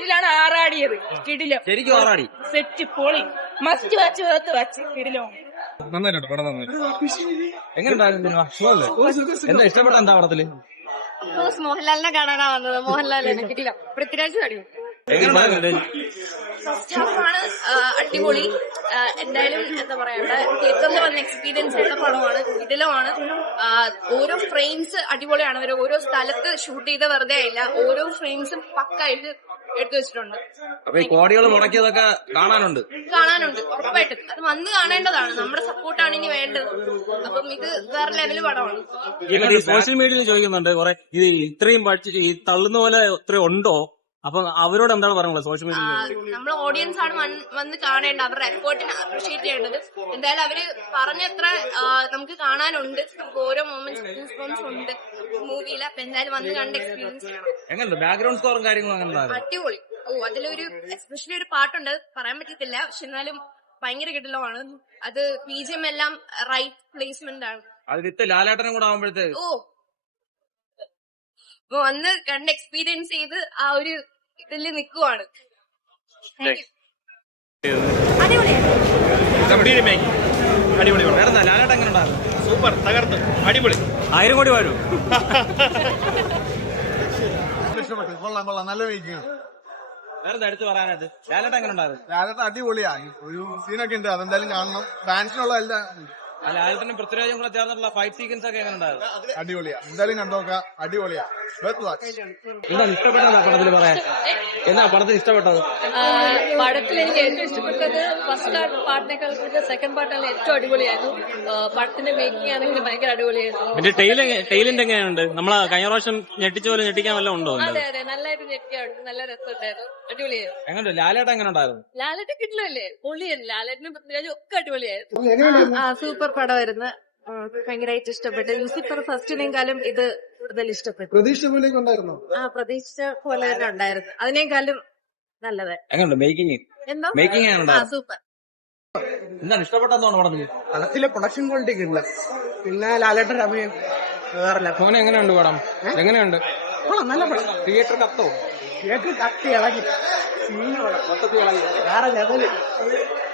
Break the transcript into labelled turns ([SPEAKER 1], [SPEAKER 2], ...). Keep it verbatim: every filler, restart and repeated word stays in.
[SPEAKER 1] സ്പോട്ടിലാണ് ആറാടിയത്. കിടിലം,
[SPEAKER 2] ശരിക്കും ആറാടി,
[SPEAKER 1] സെറ്റ് പൊളി, മസ്റ്റ് വാച്ച് വേർത്ത് വാച്ച്, കിടിലോ.
[SPEAKER 3] നന്നായിട്ടുണ്ട് പടം, നന്നായി.
[SPEAKER 2] എങ്ങനെയുണ്ടായിരുന്നു സിനിമ? എന്താ ഇഷ്ടപ്പെട്ട എന്താ പടത്തില്?
[SPEAKER 4] മോഹൻലാലിനെ കാണാനാ വന്നത്. മോഹൻലാലിനെ കിട്ടില്ല. പൃഥ്വിരാജ് അടിപൊളി.
[SPEAKER 2] എങ്ങനെയുണ്ടായിരുന്നു?
[SPEAKER 4] സ്റ്റാഫാണ് അടിപൊളി. എന്തായാലും എന്താ പറയാ, തിയേറ്ററിൽ വന്ന എക്സ്പീരിയൻസ് ആയിട്ടുള്ള പടമാണ്. ഇതിലുമാണ് ഓരോ ഫ്രെയിംസ് അടിപൊളിയാണ്. അവർ ഓരോ സ്ഥലത്ത് ഷൂട്ട് ചെയ്ത വെറുതെ ആയില്ല, ഓരോ ഫ്രെയിംസും പക്കായിട്ട് എടുത്തു വെച്ചിട്ടുണ്ട്.
[SPEAKER 2] അപ്പൊ ഈ കോടികൾ മുടക്കിയതൊക്കെ കാണാനുണ്ട്
[SPEAKER 4] കാണാനുണ്ട് ഉറപ്പായിട്ടും. അത് വന്ന് കാണേണ്ടതാണ്. നമ്മുടെ സപ്പോർട്ടാണ് ഇനി വേണ്ടത്. അപ്പം ഇത് വേറെ ലെവല് പടമാണ്.
[SPEAKER 3] സോഷ്യൽ മീഡിയയിൽ ചോദിക്കുന്നുണ്ട് കുറെ, ഇത് ഇത്രയും പഠിച്ച് ഈ തള്ളുന്ന പോലെ ഇത്രയും ഉണ്ടോ? അപ്പൊ അവരോട് എന്താണ് പറയുന്നത് സോഷ്യൽ മീഡിയയിൽ?
[SPEAKER 4] നമ്മൾ ഓഡിയൻസ് ആണ് വന്ന് കാണേണ്ടത്, അവരുടെ എഫേർട്ടിനെ അപ്രീഷിയേറ്റ് ചെയ്യേണ്ടത്. എന്തായാലും അവര് പറഞ്ഞത്ര നമുക്ക് കാണാനുണ്ട്. നമുക്ക് ഓരോ മൊമെന്റ്സ് ഉണ്ട് മൂവിയിൽ. അപ്പൊ എന്തായാലും വന്ന് കണ്ട് എക്സ്പീരിയൻസ് ചെയ്യണം.
[SPEAKER 2] എങ്ങനെയുണ്ട് ബാക്ക്ഗ്രൗണ്ട് സ്കോറും കാര്യങ്ങളും?
[SPEAKER 4] അടിപൊളി. ഓ, അതിലൊരു എസ്പെഷ്യലി ഒരു പാട്ടുണ്ട്, പറയാൻ പറ്റത്തില്ല, പക്ഷെ എന്നാലും ഭയങ്കര കിട്ടലമാണ്. അത് ബി ജി എം എല്ലാം റൈറ്റ് പ്ലേസ്മെന്റ് ആണ്.
[SPEAKER 2] അത് വിത്ത് ലാലേട്ടനും കൂടെ ആവുമ്പോഴത്തേക്ക്
[SPEAKER 4] ഓ, അപ്പൊ വന്ന് കണ്ട് എക്സ്പീരിയൻസ് ചെയ്ത് ആ ഒരു ഇതില് നിക്കുവാണ്.
[SPEAKER 2] അടിപൊളി. വേറെ ലാലേട്ടൻ എങ്ങനെ ഉണ്ടായിരുന്നു?
[SPEAKER 3] സൂപ്പർ, തകർത്ത്, അടിപൊളി. ആയിരം കോടി വരും.
[SPEAKER 5] ഇഷ്ടപ്പെട്ടു, കൊള്ളാം കൊള്ളാം, നല്ല മേക്കിംഗ്.
[SPEAKER 2] വേറെ എടുത്ത് പറയാനായിട്ട് ലാലേട്ടൻ എങ്ങനെ ഉണ്ടായിരുന്നു?
[SPEAKER 5] ലാലേട്ടൻ അടിപൊളിയാ, ഒരു സീനൊക്കെ ഉണ്ട്, അതെന്തായാലും കാണണം. ഡാൻസിനുള്ള എല്ലാ
[SPEAKER 2] ലാലേട്ടനും പൃഥ്വിരാജും കൂടെ ചേർന്നിട്ടുള്ള ഫൈറ്റ് സീക്വൻസ് ഒക്കെ എങ്ങനെ ഉണ്ടായിരുന്നു?
[SPEAKER 5] അടിപൊളിയാ, എന്തായാലും കണ്ടോക്കാം, അടിപൊളിയാ.
[SPEAKER 2] എന്താണ് ഇഷ്ടപ്പെട്ടത് പടത്തിൽ പറയാൻ? എന്നാ പടത്തിൽ ഇഷ്ടപ്പെട്ടത്?
[SPEAKER 6] പടത്തിൽ എനിക്ക് ഏറ്റവും ഇഷ്ടപ്പെട്ടത് ഫസ്റ്റ് പാർട്ടിനേക്കാൾ കൂടുതൽ സെക്കൻഡ് പാർട്ടാണ് ഏറ്റവും അടിപൊളിയായിരുന്നു. പടത്തിന്റെ മേക്കിംഗ് ആണെങ്കിലും ഭയങ്കര അടിപൊളിയായിരുന്നു.
[SPEAKER 3] ടൈലിന്റെ എങ്ങനെയുണ്ട്? നമ്മളെ കഴിഞ്ഞ പ്രാവശ്യം ഞെട്ടിച്ച പോലെ ഞെട്ടിക്കാൻ വല്ല ഉണ്ടോ?
[SPEAKER 6] അതെ അതെ, നല്ലതായിട്ട് ഞെട്ടിയായിരുന്നു, നല്ല രസമുണ്ടായിരുന്നു, അടിപൊളിയായിരുന്നു.
[SPEAKER 2] എങ്ങനെ ലാലേട്ടൻ എങ്ങനെ ഉണ്ടായിരുന്നു?
[SPEAKER 6] ലാലേട്ടൻ കിട്ടില്ലല്ലേ, പൊള്ളിയായിരുന്നു. ലാലേട്ടനും പൃഥ്വിരാജും ഒക്കെ അടിപൊളിയായിരുന്നു.
[SPEAKER 4] സൂപ്പർ പടമായിരുന്നു, ഭയങ്കരമായിട്ട് ഇഷ്ടപ്പെട്ടു. ലൂസിഫർ ഫസ്റ്റിനേക്കാളും ഇത് കൂടുതൽ ഇഷ്ടപ്പെട്ടു.
[SPEAKER 5] പ്രതീക്ഷ പോലെ ഉണ്ടായിരുന്നു.
[SPEAKER 4] ആ, പ്രതീക്ഷിച്ച പോലെ തന്നെ ഉണ്ടായിരുന്നു, അതിനേക്കാളും നല്ലത്.
[SPEAKER 2] എങ്ങനെയുണ്ട് മേക്കിംഗ്?
[SPEAKER 4] എന്തോ
[SPEAKER 2] മേക്കിംഗ്
[SPEAKER 4] ആ, സൂപ്പർ.
[SPEAKER 2] എന്താണ് ഇഷ്ടപ്പെട്ടെന്നാണ് പടത്തിൽ?
[SPEAKER 5] പടത്തിലെ പ്രൊഡക്ഷൻ ക്വാളിറ്റി ഒക്കെ ഇല്ല, പിന്നെ ലാലേട്ടൻ അഭിനയം വേറെ.
[SPEAKER 3] മോനെ എങ്ങനെയുണ്ട് പടം? എങ്ങനെയുണ്ട്?
[SPEAKER 5] നല്ല പടം.
[SPEAKER 3] തിയേറ്റർ കത്തോ?
[SPEAKER 5] തിയേറ്റർ കത്തി ഇളകി, മൊത്തത്തിൽ ഇളകി, വേറെ ലെവല്.